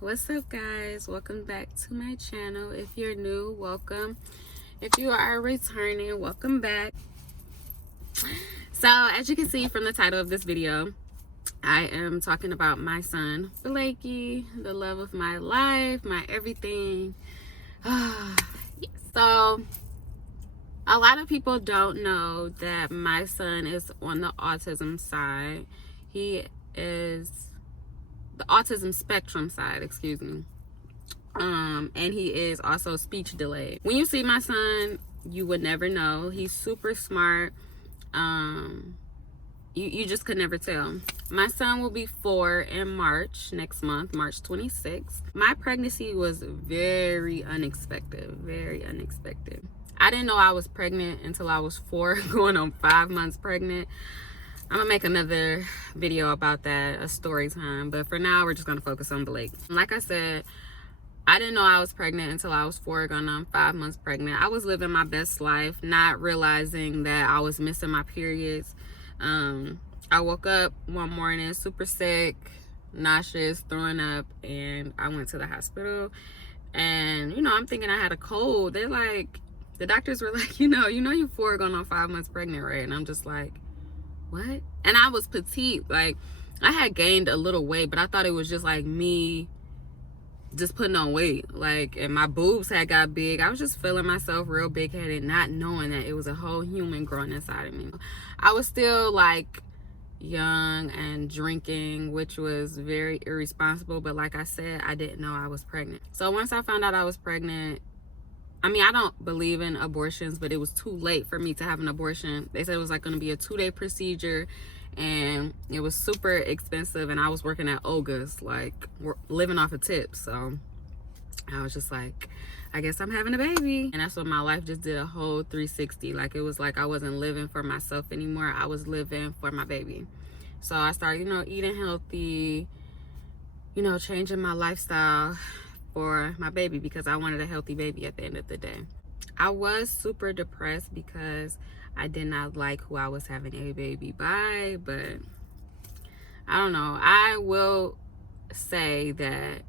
What's up, guys? Welcome back to my channel. If you're new, welcome. If you are returning, welcome back. So as you can see from the title of this video, I am talking about my son Blakey, the love of my life, my everything. So a lot of people don't know that my son is on the autism side. He is the autism spectrum side, excuse me. And he is also speech delayed. When you see my son, you would never know. He's super smart. You just could never tell. My son will be 4 in March, next month, March 26th. My pregnancy was very unexpected, very unexpected. I didn't know I was pregnant until I was 4, going on 5 months pregnant. I'm gonna make another video about that, a story time, but for now we're just gonna focus on Blake. Like I said, I didn't know I was pregnant until I was 4, going on 5 months pregnant. I was living my best life, not realizing that I was missing my periods. I woke up one morning super sick, nauseous, throwing up, and I went to the hospital. And I'm thinking I had a cold. They're like, the doctors were like, you're 4 going on 5 months pregnant, right? And I'm just like, what? And I was petite. Like, I had gained a little weight, but I thought it was just like me just putting on weight. Like, and my boobs had got big. I was just feeling myself real big headed, not knowing that it was a whole human growing inside of me. I was still like young and drinking, which was very irresponsible, but like I said, I didn't know I was pregnant. So once I found out I was pregnant, I don't believe in abortions, but it was too late for me to have an abortion. They said it was like going to be a 2-day procedure, and it was super expensive, and I was working at Olga's, like living off of tips. So I was just like, I guess I'm having a baby. And that's when my life just did a whole 360. Like, it was like I wasn't living for myself anymore. I was living for my baby. So I started, eating healthy, changing my lifestyle for my baby, because I wanted a healthy baby at the end of the day. I was super depressed because I did not like who I was having a baby by, but I don't know. I will say that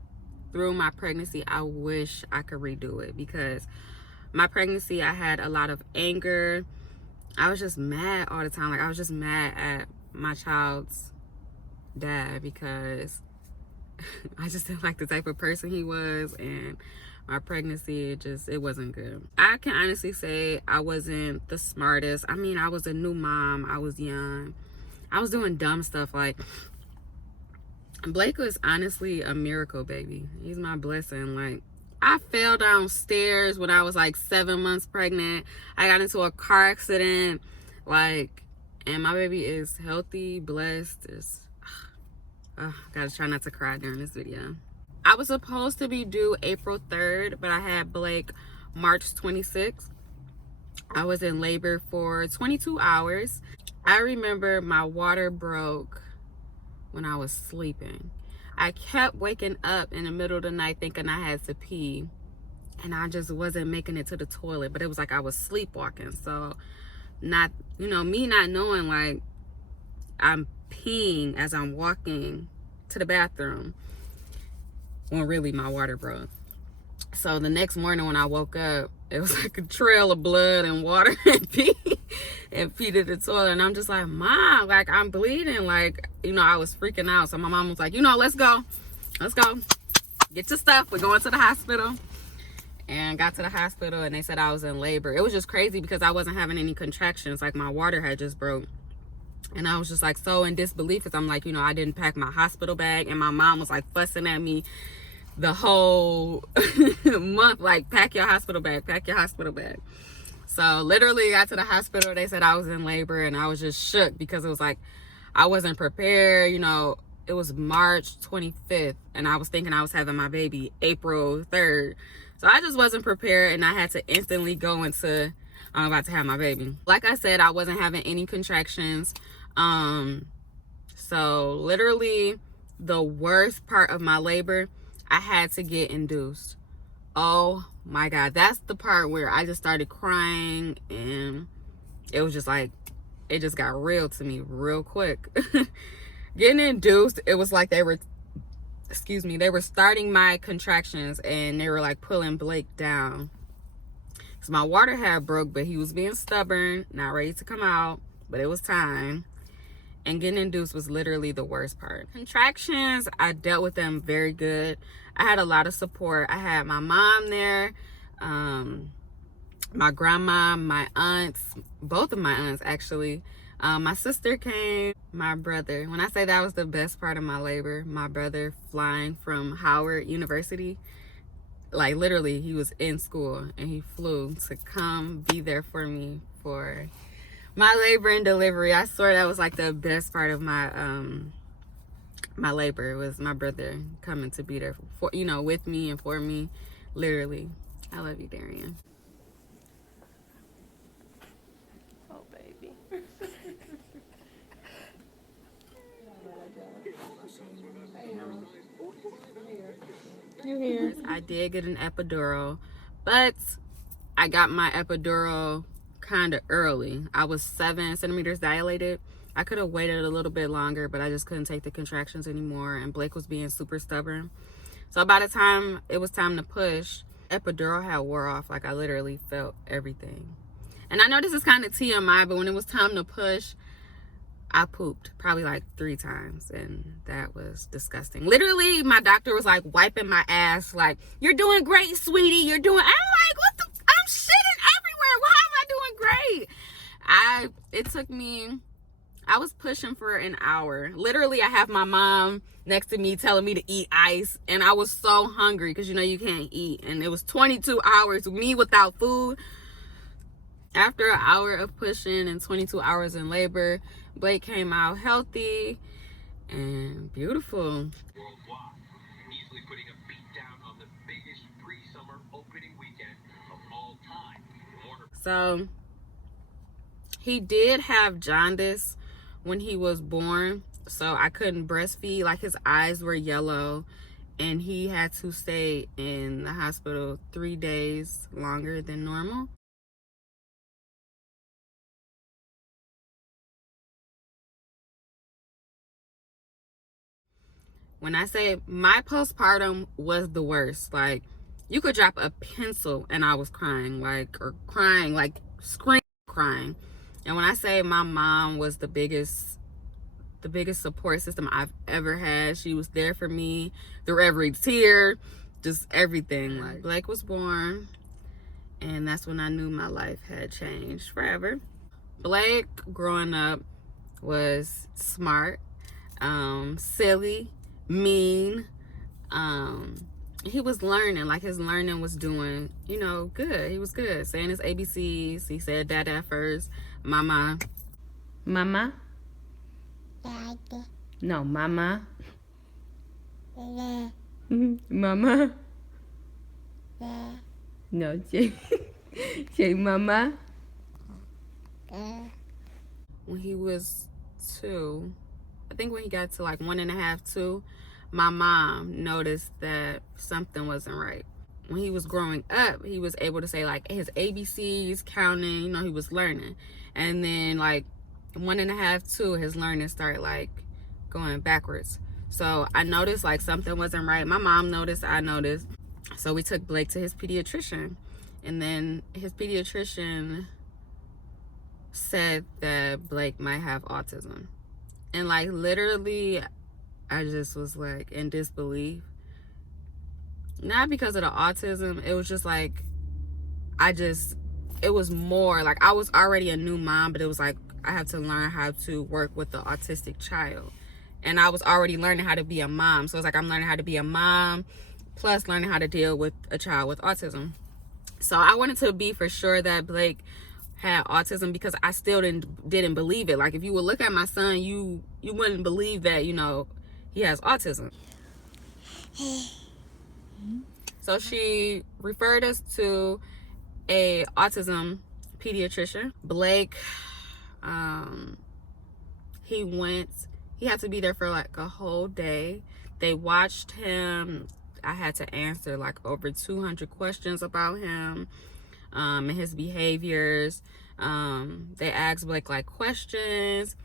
through my pregnancy, I wish I could redo it, because my pregnancy, I had a lot of anger. I was just mad all the time. Like, I was just mad at my child's dad because I just didn't like the type of person he was, and my pregnancy, it wasn't good. I can honestly say I wasn't the smartest. I was a new mom. I was young. I was doing dumb stuff. Like, Blake was honestly a miracle baby. He's my blessing. Like, I fell downstairs when I was like 7 months pregnant. I got into a car accident. Like, and my baby is healthy, blessed. Gotta try not to cry during this video. I was supposed to be due April 3rd, but I had Blake March 26th. I was in labor for 22 hours. I remember my water broke when I was sleeping. I kept waking up in the middle of the night thinking I had to pee, and I just wasn't making it to the toilet, but it was like I was sleepwalking. So me not knowing, like, I'm peeing as I'm walking to the bathroom when really my water broke. So the next morning when I woke up, it was like a trail of blood and water and pee to the toilet. And I'm just like, Mom, like, I'm bleeding. Like, I was freaking out. So my mom was like, let's go. Get your stuff. We're going to the hospital. And got to the hospital, and they said I was in labor. It was just crazy because I wasn't having any contractions. Like, my water had just broke. And I was just like so in disbelief, because I'm like, I didn't pack my hospital bag, and my mom was like fussing at me the whole month, like, pack your hospital bag. So literally got to the hospital, they said I was in labor, and I was just shook because it was like I wasn't prepared. It was March 25th, and I was thinking I was having my baby April 3rd. So I just wasn't prepared, and I had to instantly go into I'm about to have my baby. Like I said, I wasn't having any contractions. So literally the worst part of my labor, I had to get induced. Oh my God. That's the part where I just started crying, and it was just like, it just got real to me real quick. Getting induced, it was like they were excuse me, they were starting my contractions and they were like pulling Blake down. So my water had broke, but he was being stubborn, not ready to come out, but it was time. And getting induced was literally the worst part. Contractions, I dealt with them very good. I had a lot of support. I had my mom there, my grandma, my aunts, both of my aunts actually. My sister came, my brother. When I say that was the best part of my labor, my brother flying from Howard University, like literally he was in school and he flew to come be there for me for my labor and delivery. I swear that was like the best part of my my labor, was my brother coming to be there for, you know, with me and for me, literally. I love you, Darian. Oh, baby. You here? I did get an epidural, but I got my epidural kind of early. I was 7 centimeters dilated. I could have waited a little bit longer, but I just couldn't take the contractions anymore, and Blake was being super stubborn. So by the time it was time to push, epidural had wore off. Like, I literally felt everything. And I know this is kind of TMI, but when it was time to push, I pooped probably like 3 times, and that was disgusting. Literally, my doctor was like wiping my ass, like, "You're doing great, sweetie. You're doing." I'm like, "What the? I'm shitting everywhere. Why am I doing great?" It took me. I was pushing for an hour. Literally, I have my mom next to me telling me to eat ice, and I was so hungry because you know you can't eat, and it was 22 hours of me without food. After an hour of pushing and 22 hours in labor, Blake came out healthy and beautiful. Worldwide, easily putting a beat down on the biggest pre-summer opening weekend of all time. So he did have jaundice when he was born, so I couldn't breastfeed. Like, his eyes were yellow, and he had to stay in the hospital 3 days longer than normal. When I say my postpartum was the worst, like, you could drop a pencil and I was crying, like, or crying, like, screaming, crying. And when I say my mom was the biggest support system I've ever had, she was there for me through every tear, just everything. Like, Blake was born, and that's when I knew my life had changed forever. Blake, growing up, was smart, silly, mean. He was learning, like, his learning was doing, you know, good. He was good, saying his ABCs. He said dada first, mama. Mama? Dada. No, mama. Dada. Mama. Dada. No, say mama. Dada. When he was 2, I think when he got to like 1.5, 2, my mom noticed that something wasn't right. When he was growing up, he was able to say like his ABCs, counting, you know, he was learning. And then like 1.5, 2, his learning started like going backwards. So I noticed like something wasn't right. My mom noticed, I noticed. So we took Blake to his pediatrician, and then his pediatrician said that Blake might have autism. And like literally, I just was like in disbelief. Not because of the autism, it was just like, it was more like I was already a new mom, but it was like I have to learn how to work with the autistic child. And I was already learning how to be a mom. So it's like I'm learning how to be a mom, plus learning how to deal with a child with autism. So I wanted to be for sure that Blake had autism, because I still didn't believe it. Like, if you would look at my son, you wouldn't believe that, you know, he has autism. So she referred us to a autism pediatrician. Blake, he had to be there for like a whole day. They watched him. I had to answer like over 200 questions about him, and his behaviors. They asked Blake like questions.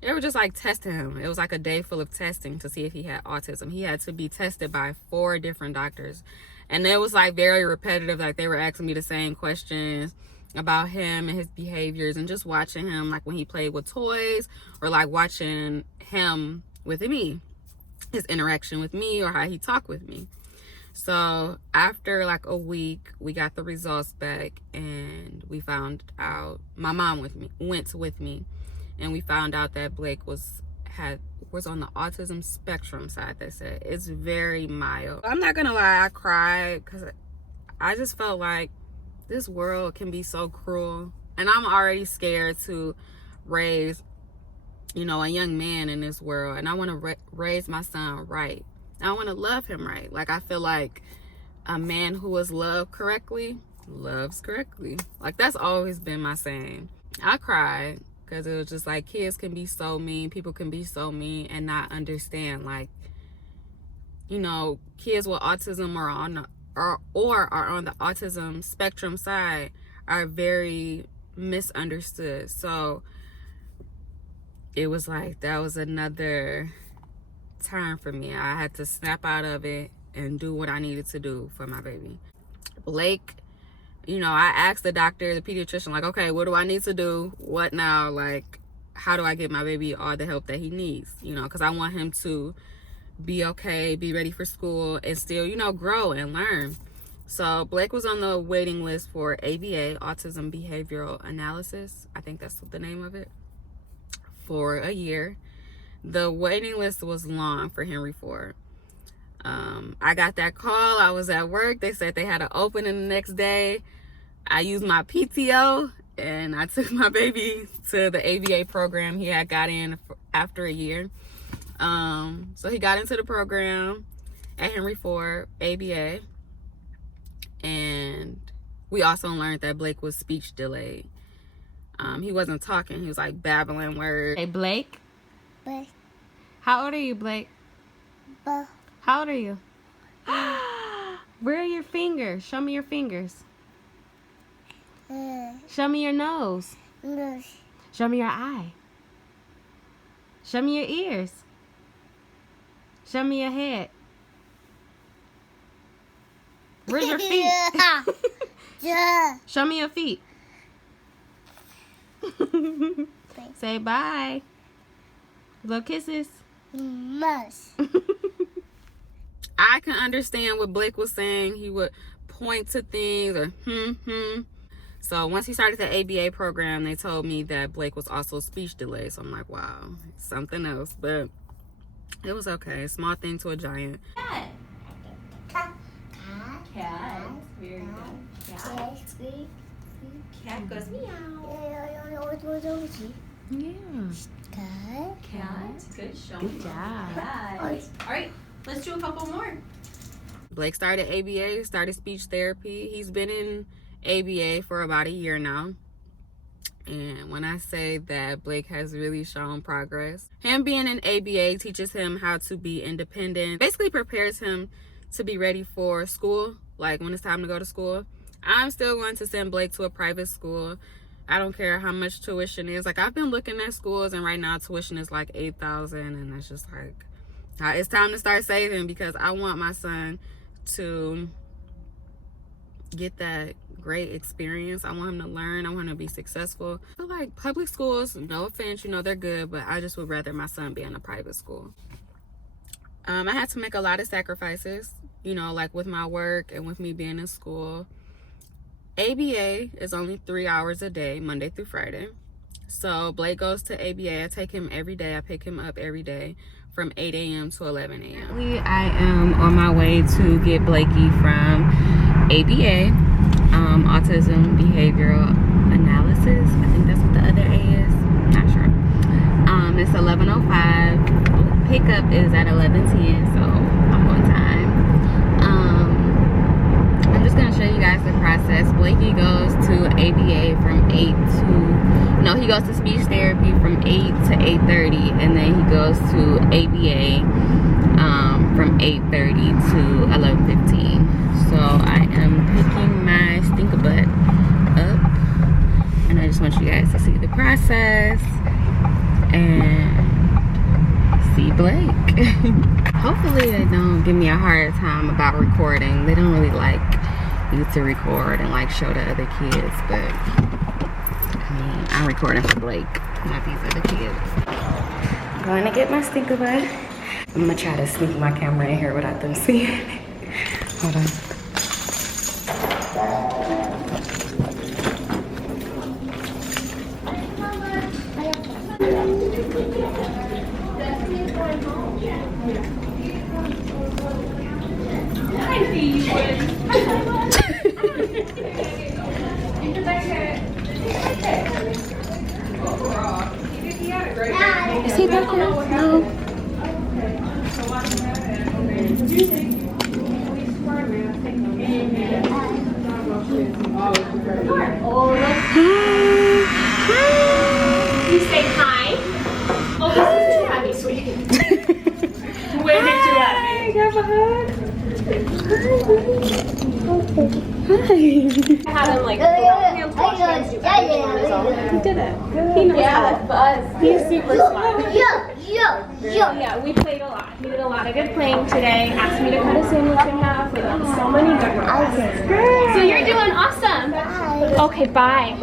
They were just like testing him. It was like a day full of testing to see if he had autism. He had to be tested by 4 different doctors. And it was like very repetitive. Like they were asking me the same questions about him and his behaviors, and just watching him, like when he played with toys, or like watching him with me, his interaction with me, or how he talked with me. So after like a week, we got the results back, and we found out, my mom went with me, and we found out that Blake was on the autism spectrum side. They said it's very mild. I'm not gonna lie, I cried because I just felt like this world can be so cruel, and I'm already scared to raise, you know, a young man in this world, and I want to raise my son right. I want to love him right. Like, I feel like a man who is loved correctly loves correctly. Like, that's always been my saying. I cried because it was just like, kids can be so mean, people can be so mean and not understand, like, you know, kids with autism or are on the autism spectrum side are very misunderstood. So it was like, that was another time for me. I had to snap out of it and do what I needed to do for my baby. Blake, you know, I asked the doctor, the pediatrician, like, okay, what do I need to do? What now? Like, how do I get my baby all the help that he needs? You know, because I want him to be okay, be ready for school, and still, you know, grow and learn. So Blake was on the waiting list for ABA, Autism Behavioral Analysis. I think that's the name of it, for a year. The waiting list was long for Henry Ford. I got that call. I was at work. They said they had an opening the next day. I used my PTO and I took my baby to the ABA program. He had got in after a year. So he got into the program at Henry Ford ABA. And we also learned that Blake was speech delayed. He wasn't talking. He was like babbling words. Hey, Blake. Blake. How old are you, Blake? How old are you? Where are your fingers? Show me your fingers. Show me your nose. Show me your eye. Show me your ears. Show me your head. Where's your feet? Show me your feet. Say bye. Little kisses. I can understand what Blake was saying. He would point to things or So once he started the ABA program, they told me that Blake was also speech delayed. So I'm like, wow, something else. But it was okay. Small thing to a giant. Cat. Cat. Very good. Cat goes meow. Yeah. Cat. Good show. Good job. Cat. All right. Let's do a couple more. Blake started ABA, started speech therapy. He's been in ABA for about a year now. And when I say that Blake has really shown progress, him being in ABA teaches him how to be independent, basically prepares him to be ready for school, like when it's time to go to school. I'm still going to send Blake to a private school. I don't care how much tuition is. Like, I've been looking at schools, and right now tuition is like $8,000, and it's just like, it's time to start saving, because I want my son to get that great experience. I want him to learn. I want him to be successful. I feel like public schools, no offense, you know, they're good, but I just would rather my son be in a private school. I had to make a lot of sacrifices, you know, like with my work and with me being in school. ABA is only 3 hours a day, Monday through Friday. So Blake goes to ABA. I take him every day. I pick him up every day from 8 a.m. to 11 a.m. I am on my way to get Blakey from ABA, Autism Behavioral Analysis. I think that's what the other A is. Not sure. It's 11:05. Pickup is at 11:10, so I'm on time. I'm just gonna show you guys the process. Blakey goes to ABA from 8 to, no, he goes to speech therapy from 8 to 8:30, and then he goes to ABA from 8:30 to 11:15. So I am picking my stinker butt up, and I just want you guys to see the process. and see Blake. Hopefully they don't give me a hard time about recording. They don't really like you to record and like show the other kids, but I mean, I'm recording for Blake, not these other kids. I'm going to get my stinker bud. I'm gonna try to sneak my camera in here without them seeing it. Hold on. Is he back there? No. You say hi. Oh, this is too heavy, sweetie. Way too heavy. Give a hug. Hi. I had him like hands wash hands, do everything on his own. He did it. He knows how. Buzz. He's super smart. Yeah, we played a lot. We did a lot of good playing today. Asked me to cut a sandwich in half. We got so many good. So you're doing awesome. Okay, bye.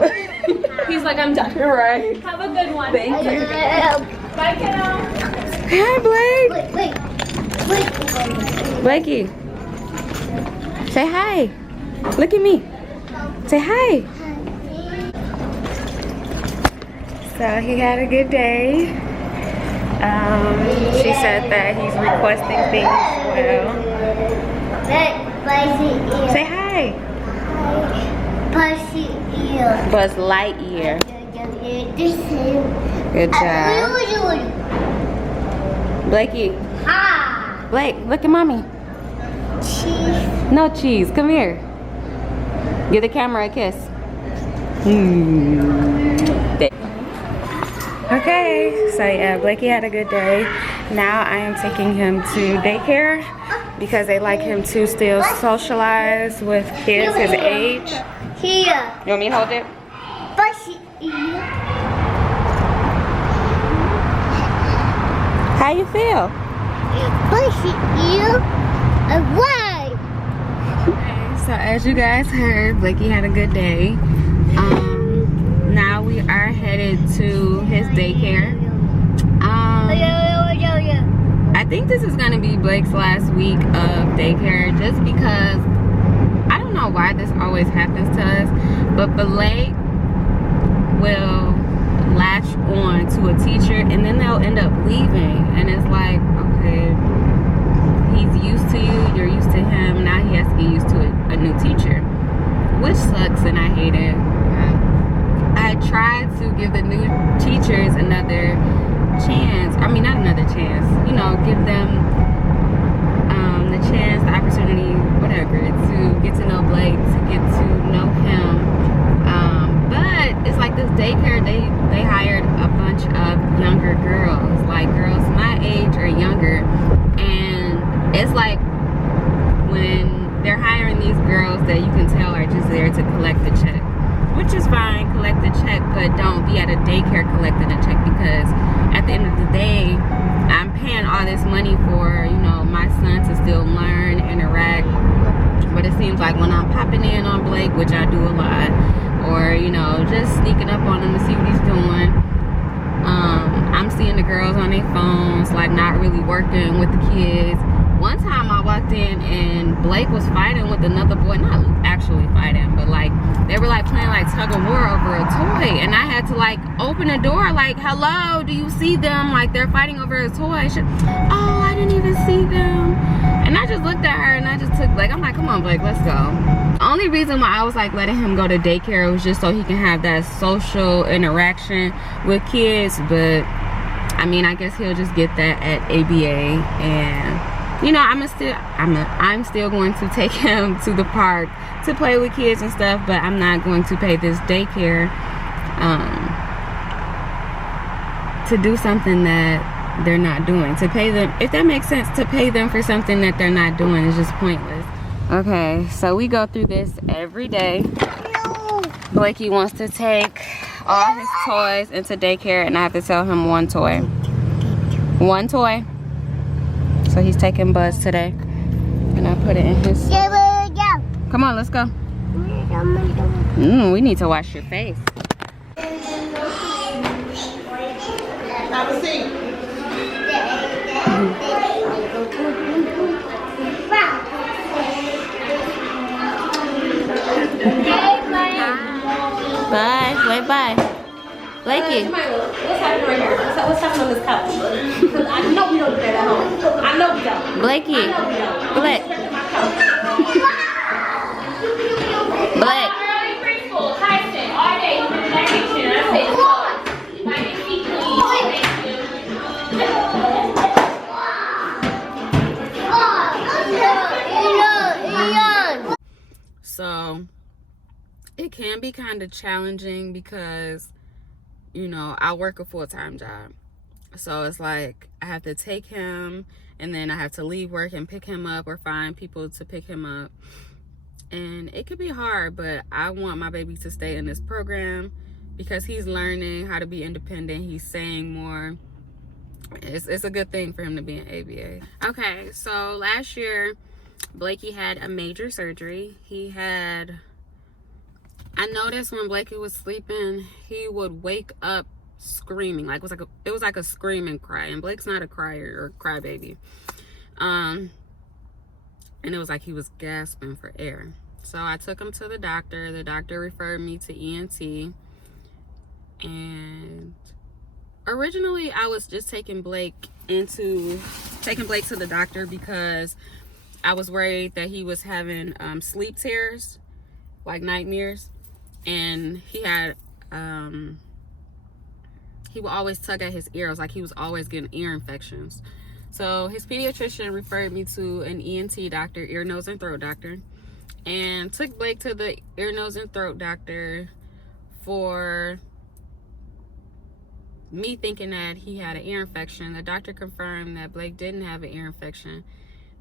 He's like, I'm done. You're right. Have a good one. Thank you. Bye, kiddo. Hi, Blake. Blakey. Say hi. Look at me. Say hi. So he had a good day. She said that he's requesting things well. Say hi. Buzz Lightyear. Good job. Blakey. Blake, look at mommy. Cheese. No cheese. Come here. Give the camera a kiss. Okay, so yeah, Blakey had a good day. Now I am taking him to daycare because they like him to still socialize with kids his age. Here. You want me to hold it? How you feel? So as you guys heard, Blakey had a good day. Now we are headed to his daycare. I think this is gonna be Blake's last week of daycare just because I don't know why this always happens to us, but Blake will latch on to a teacher and then they'll end up leaving, and it's like, okay, he's used to you, you're used to him, now he has to get used to a new teacher, which sucks and I hate it. I tried to give the new teachers another chance. I mean, not another chance, you know, give them the chance, the opportunity, whatever, to get to know Blake, to get to know him. But it's like this daycare, they hired a bunch of younger girls, like girls my age or younger, and it's like when they're hiring these girls that you can tell are just there to collect the check, which is fine, collect the check, but don't be at a daycare collecting a check, because at the end of the day, I'm paying all this money for, you know, my son to still learn, interact, but it seems like when I'm popping in on Blake, which I do a lot, or, you know, just sneaking up on him to see what he's doing, I'm seeing the girls on their phones, like not really working with the kids. One time I walked in and Blake was fighting with another boy, not actually fighting, but like they were like playing like tug of war over a toy, and I had to like open the door like, hello, do you see them? Like they're fighting over a toy. Oh, I didn't even see them. And I just looked at her and I just took Blake. I'm like, come on Blake, let's go. The only reason why I was like letting him go to daycare was just so he can have that social interaction with kids, but I mean, I guess he'll just get that at ABA, and you know, I'm still going to take him to the park to play with kids and stuff, but I'm not going to pay this daycare to do something that they're not doing. To pay them, if that makes sense, to pay them for something that they're not doing is just pointless. Okay, so we go through this every day. Blakey wants to take all his toys into daycare, and I have to tell him one toy. One toy. So he's taking Buzz today. And I put it in his... Come on, let's go. We need to wash your face. Have a seat. Bye. Wait, bye. Blakey. What's happening right here? What's happening on this couch? Because I know we don't do that at home. I know we don't. Blakey. Blake. Blake. Early preschool, Tyson, all day, you've been in that kitchen. I said, "Go." Like, your feet clean. Thank you. So it can be kind of challenging because, you know, I work a full-time job. So it's like I have to take him and then I have to leave work and pick him up or find people to pick him up. And it could be hard, but I want my baby to stay in this program because he's learning how to be independent. He's saying more. It's a good thing for him to be in ABA. Okay, so last year, Blakey had a major surgery. I noticed when Blakey was sleeping, he would wake up screaming. Like it was like a scream and cry. And Blake's not a crier or crybaby. And it was like he was gasping for air. So I took him to the doctor. The doctor referred me to ENT. And originally I was just taking Blake to the doctor because I was worried that he was having sleep tears, like nightmares. And he had he would always tug at his ears, like he was always getting ear infections. So his pediatrician referred me to an ENT doctor, ear, nose, and throat doctor, and took Blake to the ear, nose, and throat doctor for me thinking that he had an ear infection. The doctor confirmed that Blake didn't have an ear infection,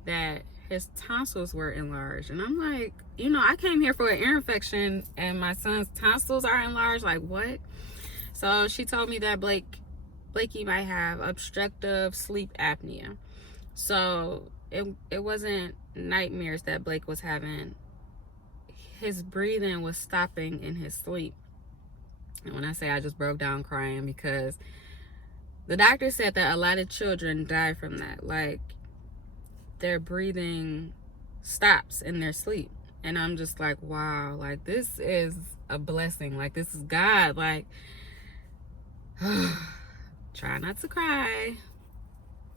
that his tonsils were enlarged. And I'm like, you know, I came here for an ear infection and my son's tonsils are enlarged. Like, what? So she told me that Blakey might have obstructive sleep apnea. So it wasn't nightmares that Blake was having. His breathing was stopping in his sleep. And when I say I just broke down crying, because the doctor said that a lot of children die from that. Like, their breathing stops in their sleep. And I'm just like, wow, like, this is a blessing. Like, this is God. Like, try not to cry.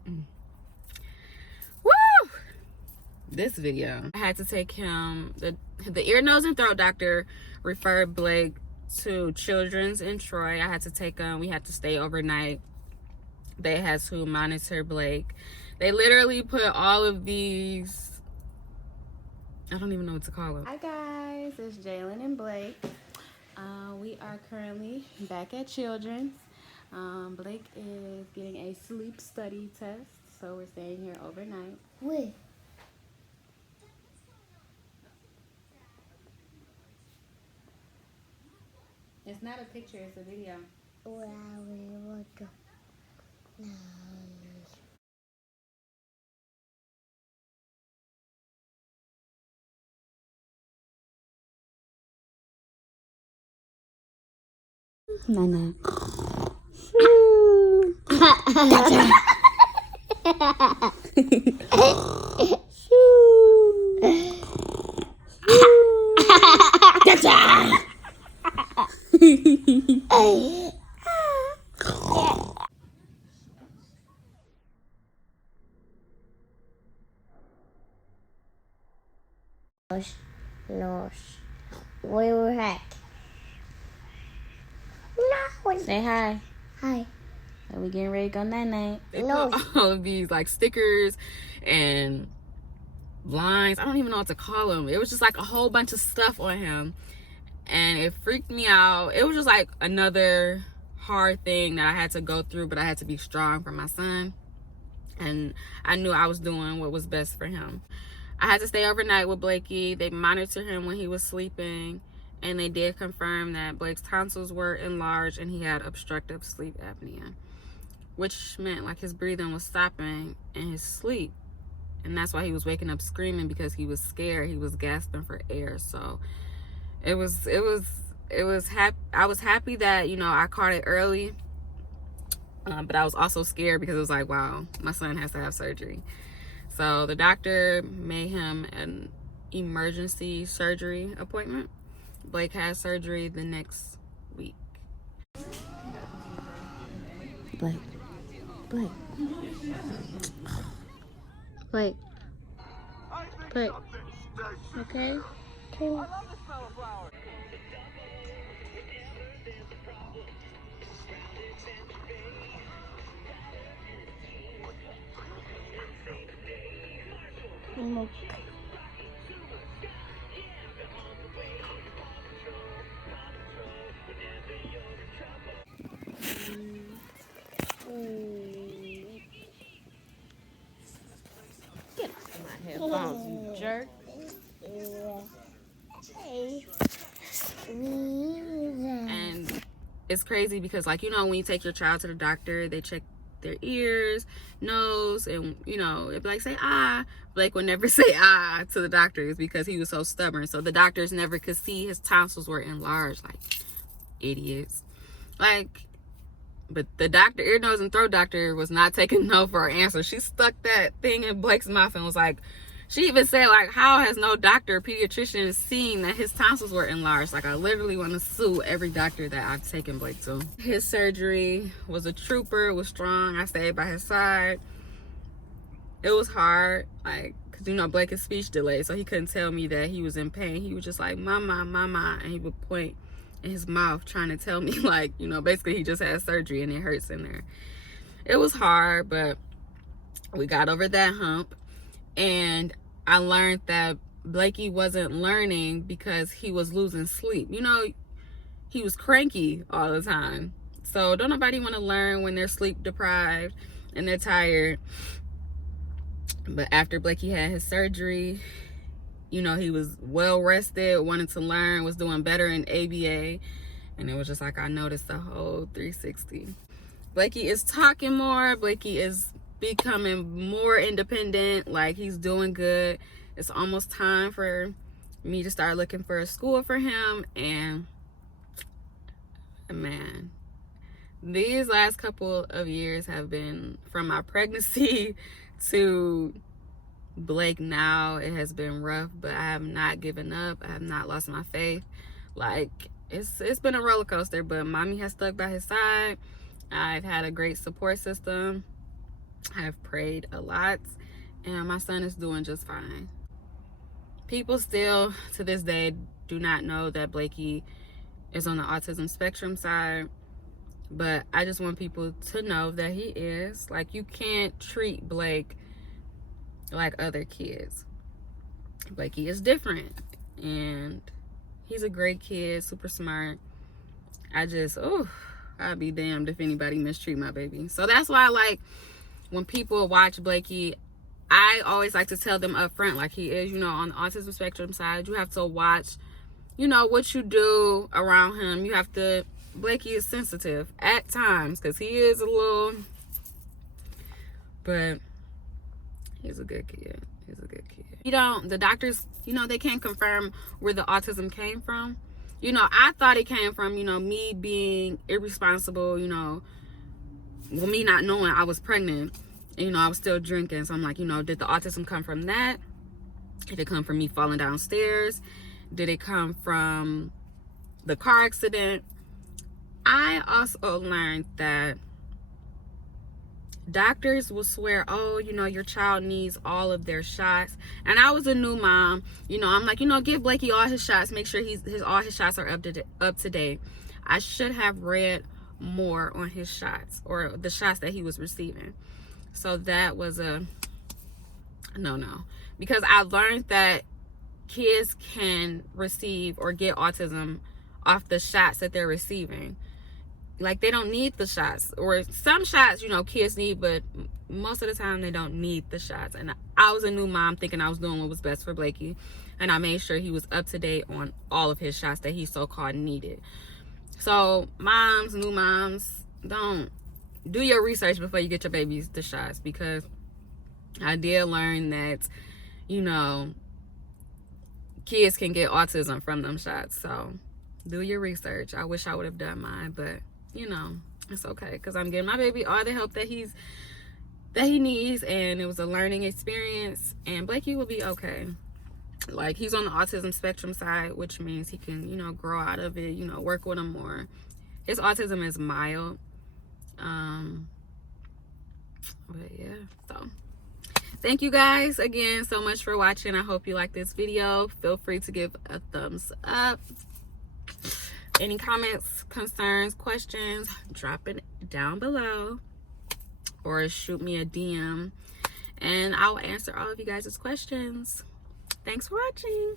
Woo! This video, I had to take him, the ear, nose, and throat doctor referred Blake to Children's in Troy. I had to take him. We had to stay overnight. They had to monitor Blake. They literally put all of these, I don't even know what to call them. Hi guys, it's Jalen and Blake. We are currently back at Children's. Blake is getting a sleep study test, so we're staying here overnight. Wait. It's not a picture, it's a video. Well, we will go. No. Nana. Nose. We were heck. No. Say hi. Hi. Are we getting ready to go night-night? They No. put all of these like stickers and lines. I don't even know what to call them. It was just like a whole bunch of stuff on him. And it freaked me out. It was just like another hard thing that I had to go through, but I had to be strong for my son. And I knew I was doing what was best for him. I had to stay overnight with Blakey. They monitored him when he was sleeping. and they did confirm that Blake's tonsils were enlarged and he had obstructive sleep apnea, which meant like his breathing was stopping in his sleep, and that's why he was waking up screaming, because he was scared. He was gasping for air. So I was happy that, you know, I caught it early, but I was also scared because it was like, wow, my son has to have surgery. So the doctor made him an emergency surgery appointment. Blake has surgery the next week. Blake. Okay? Get off my headphones, you jerk. And it's crazy because, like, you know, when you take your child to the doctor, they check their ears, nose, and, you know, it'd be like, say ah. Blake would never say ah to the doctors because he was so stubborn. So the doctors never could see his tonsils were enlarged. Like, idiots. Like, but the doctor, ear, nose, and throat doctor, was not taking no for an answer. She stuck that thing in Blake's mouth and was like, she even said, like, how has no doctor or pediatrician seen that his tonsils were enlarged? Like, I literally want to sue every doctor that I've taken Blake to. His surgery was a trooper. It was strong. I stayed by his side. It was hard, like, because, you know, Blake is speech delayed, so he couldn't tell me that he was in pain. He was just like, mama, mama, and he would point in his mouth trying to tell me, like, you know, basically he just had surgery and it hurts in there. It was hard, but we got over that hump. And I learned that Blakey wasn't learning because he was losing sleep. You know, he was cranky all the time. So don't nobody want to learn when they're sleep deprived and they're tired. But after Blakey had his surgery, you know, he was well rested, wanted to learn, was doing better in ABA. And it was just like, I noticed the whole 360. Blakey is talking more. Blakey is becoming more independent. Like, he's doing good. It's almost time for me to start looking for a school for him. And man, these last couple of years have been, from my pregnancy to Blake now, it has been rough, but I have not given up. I have not lost my faith. Like, it's been a roller coaster, but mommy has stuck by his side. I've had a great support system. I've prayed a lot, and my son is doing just fine. People still, to this day, do not know that Blakey is on the autism spectrum side, but I just want people to know that he is. Like, you can't treat Blake like other kids. Blakey is different, and he's a great kid, super smart. I'd be damned if anybody mistreat my baby. So that's why, like, when people watch Blakey, I always like to tell them up front, like, he is, you know, on the autism spectrum side. You have to watch, you know, what you do around him. You have to, Blakey is sensitive at times because he is a little, but he's a good kid. He's a good kid. You know, the doctors, you know, they can't confirm where the autism came from. You know, I thought it came from, you know, me being irresponsible, you know, well, me not knowing I was pregnant. And, you know, I was still drinking. So I'm like, you know, did the autism come from that? Did it come from me falling downstairs? Did it come from the car accident? I also learned that doctors will swear, oh, you know, your child needs all of their shots. And I was a new mom, you know, I'm like, you know, give Blakey all his shots, make sure all his shots are up to date. I should have read more on his shots, or the shots that he was receiving. So that was a no, because I learned that kids can receive or get autism off the shots that they're receiving. like they don't need the shots, or some shots, you know, kids need, but most of the time they don't need the shots. And I was a new mom thinking I was doing what was best for Blakey, and I made sure he was up to date on all of his shots that he so-called needed. So moms, new moms, don't do your research before you get your babies the shots, because I did learn that, you know, kids can get autism from them shots. So do your research. I wish I would have done mine, but you know, it's okay, because I'm getting my baby all the help that he needs, and it was a learning experience, and Blakey will be okay. Like, he's on the autism spectrum side, which means he can, you know, grow out of it, you know, work with him more. His autism is mild. But yeah, so thank you guys again so much for watching. I hope you like this video. Feel free to give a thumbs up. Any comments, concerns, questions, drop it down below, or shoot me a DM, and I'll answer all of you guys' questions. Thanks for watching.